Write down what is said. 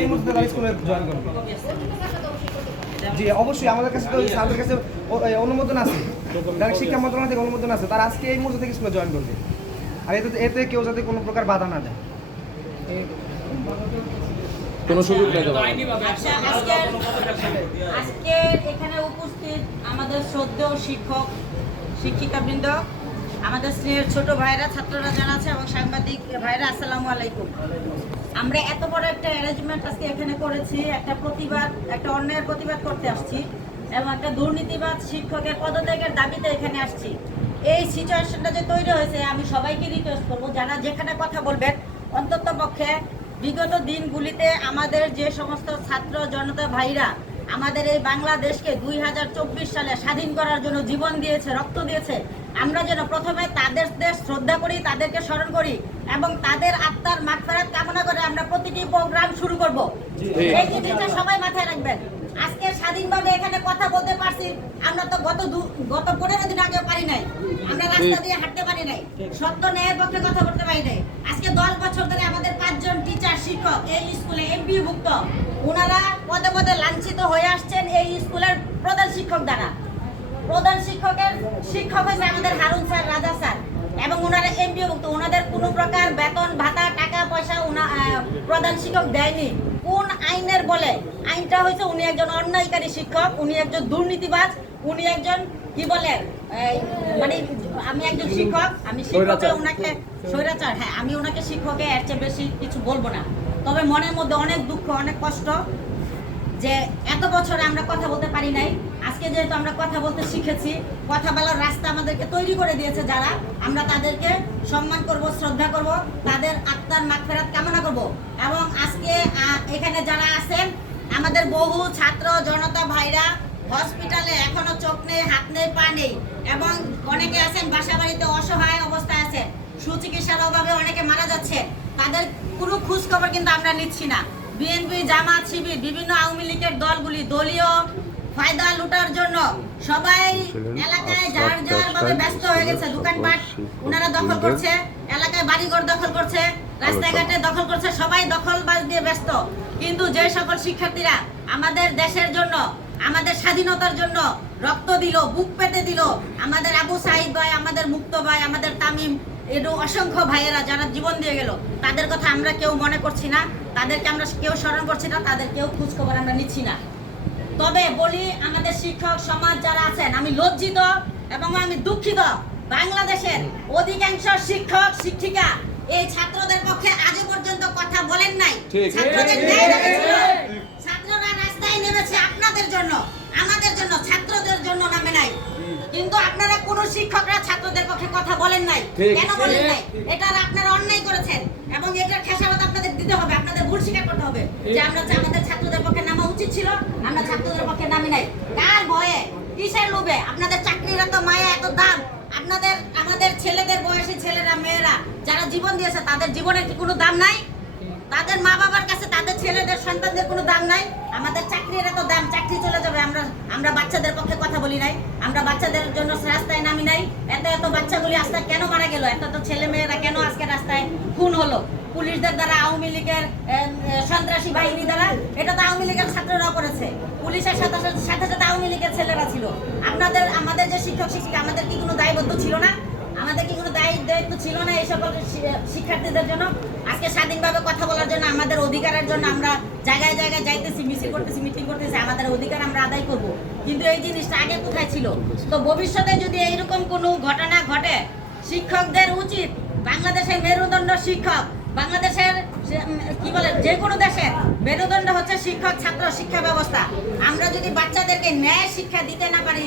এই মুহূর্তে তারা স্কুলে জয়েন করবে। জি অবশ্যই আমাদের কাছে তো স্যারদের কাছে অনুমোদন আছে। যারা শিক্ষা মন্ত্রণালয় থেকে অনুমোদন আছে তারা আজকে এই মুহূর্তে থেকে স্কুলে জয়েন করবে। আর এতে এতে কেউ যাতে কোনো প্রকার বাধা না দেয়। কোনো সুযোগ আচ্ছা আজকের এখানে উপস্থিত আমাদের শ্রদ্ধেয় শিক্ষক শিক্ষিকাবৃন্দ আমাদের স্নেহের ছোট ভাইরা ছাত্ররা যারা আছে এবং আমরা এত বড় একটা অ্যারেঞ্জমেন্ট আজকে এখানে করেছি, একটা প্রতিবাদ, একটা অন্যায়ের প্রতিবাদ করতে আসছি এবং একটা দুর্নীতিবাদ শিক্ষকের পদত্যাগের দাবিতে এখানে আসছি। এই সিচুয়েশনটা যে তৈরি হয়েছে, আমি সবাইকে রিকোয়েস্ট করব, যারা যেখানে কথা বলবেন অন্তত পক্ষে বিগত দিনগুলিতে আমাদের যে সমস্ত ছাত্র জনতা ভাইরা আমাদের এই বাংলাদেশকে দুই হাজার চব্বিশ সালে স্বাধীন করার জন্য জীবন দিয়েছে রক্ত দিয়েছে। আমরা যেন প্রথমে তাদের দেশ শ্রদ্ধা করি তাদেরকে স্মরণ করি এবং তাদের আত্মার মাগফিরাত কামনা করে আমরা প্রতিটি প্রোগ্রাম শুরু করব। এই জিনিসটা সবাই মাথায় রাখবেন। আজকে স্বাধীনভাবে এখানে কথা বলতে পারছি আমরা তো গত দু- গত পনেরো দিন আগে পারি নাই। আমরা রাস্তা দিয়ে হাঁটতে পারি নাই। সত্য ন্যায়ের পক্ষে কথা বলতে পারি নাই। আজকে দশ বছর ধরে আমাদের পাঁচজন টিচার শিক্ষক এই স্কুলে এমপি ভুক্ত ওনারা শিক্ষক দ্বারা। প্রধান শিক্ষকের শিক্ষক হয়েছে আমাদের হারুন স্যার রাজা স্যার। এবং ওনারা এমপি ভুক্ত। ওনাদের কোনো প্রকার বেতন ভাতা টাকা পয়সা ওনা প্রধান শিক্ষক দেয়নি। কোন আইনের বলে? আইনটা হয়েছে উনি একজন অন্যায়কারী শিক্ষক উনি একজন দুর্নীতিবাজ উনি একজন কি বলে মানে আমি একজন শিক্ষক আমি শিক্ষকে ওনাকে স্বৈরাচার হ্যাঁ আমি ওনাকে শিক্ষকে এর চেয়ে বেশি কিছু বলব না। তবে মনের মধ্যে অনেক দুঃখ অনেক কষ্ট যে এত বছরে আমরা কথা বলতে পারি নাই। আজকে যেহেতু আমরা কথা বলতে শিখেছি, কথা বলার রাস্তা আমাদেরকে তৈরি করে দিয়েছে যারা। আমরা তাদেরকে সম্মান করব, শ্রদ্ধা করব, তাদের আত্মার মাগফেরাত কামনা করব। এবং আজকে এখানে যারা আছেন, আমাদের বহু ছাত্র, জনতা ভাইরা, হসপিটালে এখনও চোখ নেই, হাত নেই, পা নেই, এবং অনেকে আছেন বাসা বাড়িতে অসহায় অবস্থায় আছেন, সুচিকিৎসার অভাবে অনেকে মারা যাচ্ছে। তাদের কোনো খোঁজ খবর কিন্তু আমরা নিচ্ছি না। বিএনপি, জামাত, শিবির, বিভিন্ন আওয়ামী লীগের দলগুলি, দলীয় ফায়দা লুটার জন্য। সবাই এলাকায় যার যার ভাবে ব্যস্ত হয়ে গেছে দোকানপাট ওনারা দখল করছে এলাকায় বাড়িঘর দখল করছে রাস্তাঘাটে দখল করছে সবাই দখলবাজ দিয়ে ব্যস্ত। কিন্তু যে সকল শিক্ষার্থীরা আমাদের দেশের জন্য আমাদের স্বাধীনতার জন্য রক্ত দিল বুক পেতে দিল আমাদের আবু সাহিদ ভাই আমাদের মুক্ত ভাই আমাদের তামিম এরকম অসংখ্য ভাইয়েরা যারা জীবন দিয়ে গেল তাদের কথা আমরা কেউ মনে করছি না তাদেরকে আমরা কেউ স্মরণ করছি না তাদের কেউ খোঁজ খবর আমরা নিচ্ছি না। তবে বলি আমাদের শিক্ষক সমাজ যারা আছেন আমি লজ্জিত এবং আমি দুঃখিত। বাংলাদেশের অধিকাংশ শিক্ষক শিক্ষিকা এই ছাত্রদের পক্ষে আজও পর্যন্ত কথা বলেন নাই। ছাত্রদের ছাত্ররা রাস্তায় নেমেছে আপনাদের জন্য আমাদের জন্য ছাত্রদের জন্য নামে নাই। কিন্তু আপনারা কোন শিক্ষকরা ছাত্রদের পক্ষে কথা বলেন নাই। কেন বলেন নাই? এটার আপনারা অন্যায় করেছেন এবং এটার খেসারত আপনাদের দিতে হবে। আপনাদের ভুল স্বীকার করতে হবে। যে আমরা আমাদের ছাত্রদের পক্ষে নামা উচিত ছিল, আমরা ছাত্রদের পক্ষে নামি নাই। কার ভয়ে? কিসের লোভে? আপনাদের চাকরির এত মায়া, এত দাম। আপনাদের, আমাদের ছেলেদের বয়সী ছেলেরা, মেয়েরা, যারা জীবন দিয়েছে, তাদের জীবনের কি কোনো দাম নাই? তাদের মা বাবার কাছে তাদের ছেলেদের, সন্তানদের কোনো দাম নাই। আমাদের চাকরির এত দাম, চাকরি চলে যাবে, আমরা আমরা বাচ্চাদের পক্ষে কথা বলি নাই। আমরা বাচ্চাদের জন্য রাস্তায় নামি নাই। এত এত বাচ্চাগুলি আজকে কেন মারা গেল? এত এত ছেলে মেয়েরা কেন আজকে রাস্তায় খুন হলো? পুলিশদের দ্বারা, আওয়ামী লীগের সন্ত্রাসী বাহিনী দ্বারা, এটা তো আওয়ামী লীগের ছাত্ররা করেছে। পুলিশের সাথে সাথে সাথে আওয়ামী লীগের ছেলেরা ছিল। আপনাদের, আমাদের যে শিক্ষক, শিক্ষিকা, আমাদের কি কোনো দায়বদ্ধ ছিল না? আমাদের কি কোনো দায়ী দায়িত্ব ছিল না এই সকল শিক্ষার্থীদের জন্য? আজকে স্বাধীনভাবে কথা বলার জন্য, আমাদের অধিকারের জন্য আমরা জায়গায় জায়গায় যাইতেছি, মিছিল করতেছি, মিটিং করতেছি, আমাদের অধিকার আমরা আদায় করব। কিন্তু এই জিনিসটা আগে কোথায় ছিল? তো ভবিষ্যতে যদি এইরকম কোনো ঘটনা ঘটে, শিক্ষকদের উচিত বাংলাদেশের মেরুদণ্ড শিক্ষক, বাংলাদেশের কি বলে, যে কোনো দেশের মেরুদণ্ড হচ্ছে শিক্ষক, ছাত্র শিক্ষা ব্যবস্থা। আমরা যদি বাচ্চাদেরকে ন্যায় শিক্ষা দিতে না পারি